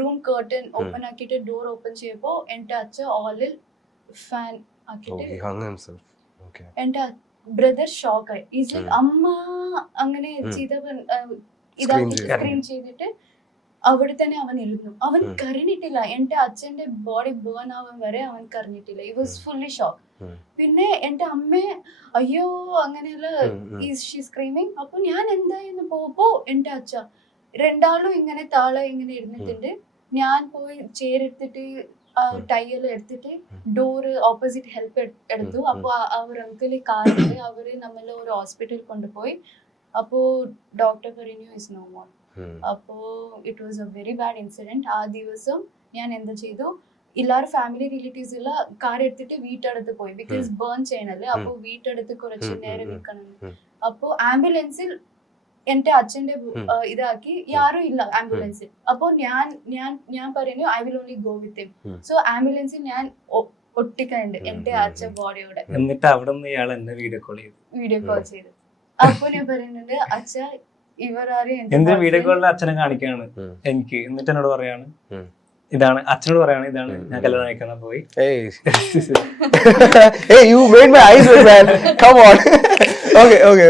Room curtain open ആക്കിയിട്ട് door open ചെയ്യപ്പോ എന്റെ അച്ഛൻ ഓളിൽ ഫാൻ ആക്കിയിട്ട് എന്റെ ബ്രദർ ഷോക്ക് ആയി. ഈസ് ലൈക്ക് അമ്മ അങ്ങനെ സ്ക്രീം ചെയ്തിട്ട് അവിടെ തന്നെ അവൻ ഇരുന്നു. അവൻ കരഞ്ഞിട്ടില്ല. എന്റെ അച്ഛന്റെ ബോഡി ബേൺ ആവാൻ വരെ അവൻ കരഞ്ഞിട്ടില്ല. ഈ വാസ് ഫുള്ളി ഷോക്ക്. പിന്നെ എന്റെ അമ്മ അയ്യോ അങ്ങനെയല്ല ഷീ സ്ക്രീമിങ്. അപ്പൊ ഞാൻ എന്തായെന്ന് പോപ്പോ എന്റെ അച്ഛ രണ്ടാളും ഇങ്ങനെ താഴെ ഇങ്ങനെ ഇരുന്നിട്ടുണ്ട്. ഞാൻ പോയി ചേരെടുത്തിട്ട് ടൈയെല്ലാം എടുത്തിട്ട് ഡോറ് ഓപ്പോസിറ്റ് ഹെൽപ്പ് എടുത്തു. അപ്പൊ അവർ അങ്കിള് കാറില് അവര് നമ്മളെ ഒരു ഹോസ്പിറ്റലിൽ കൊണ്ടുപോയി. അപ്പോ ഡോക്ടർ പറഞ്ഞു ഇസ് നോ മോർ. അപ്പോ it was A very bad incident. ആ ദിവസം ഞാൻ എന്താ ചെയ്തു, എല്ലാവരും ഫാമിലി റിലേറ്റീവ്സ് എല്ലാം കാർ എടുത്തിട്ട് വീട്ടടുത്ത് പോയി. ബിക്കോസ് ബേൺ ചെയ്യണല്ലേ. അപ്പൊ വീട്ടടുത്ത് കുറച്ച് നേരം നിൽക്കണം. അപ്പൊ ആംബുലൻസിൽ എന്റെ അച്ഛന്റെ ഇതാക്കി യാരും ഇല്ല ആംബുലൻസിൽ. അപ്പൊ ഞാൻ പറഞ്ഞു I will only go with him. So ആംബുലൻസിൽ ഞാൻ ഒട്ടിക്കുന്നുണ്ട് എന്റെ അച്ഛൻ ബോഡിയോടെ. എന്നിട്ട് അവിടെ നിന്ന് ഇയാൾ എന്നെ വീഡിയോ കോൾ ചെയ്തു. അപ്പൊ ഞാൻ പറയുന്നുണ്ട് അച്ഛ ഇവരാരും എന്റെ വീഡിയോ കോളിൽ അച്ഛനെ കാണിക്കാണ് എനിക്ക്. എന്നിട്ട് എന്നോട് പറയാണ് ഇതാണ് അച്ഛനോട് പറയാണ് ഇതാണ് ഞാൻ കല്യാണം കഴിക്കാൻ പോയി. Hey, you made my eyes wet, man. Come on. Okay.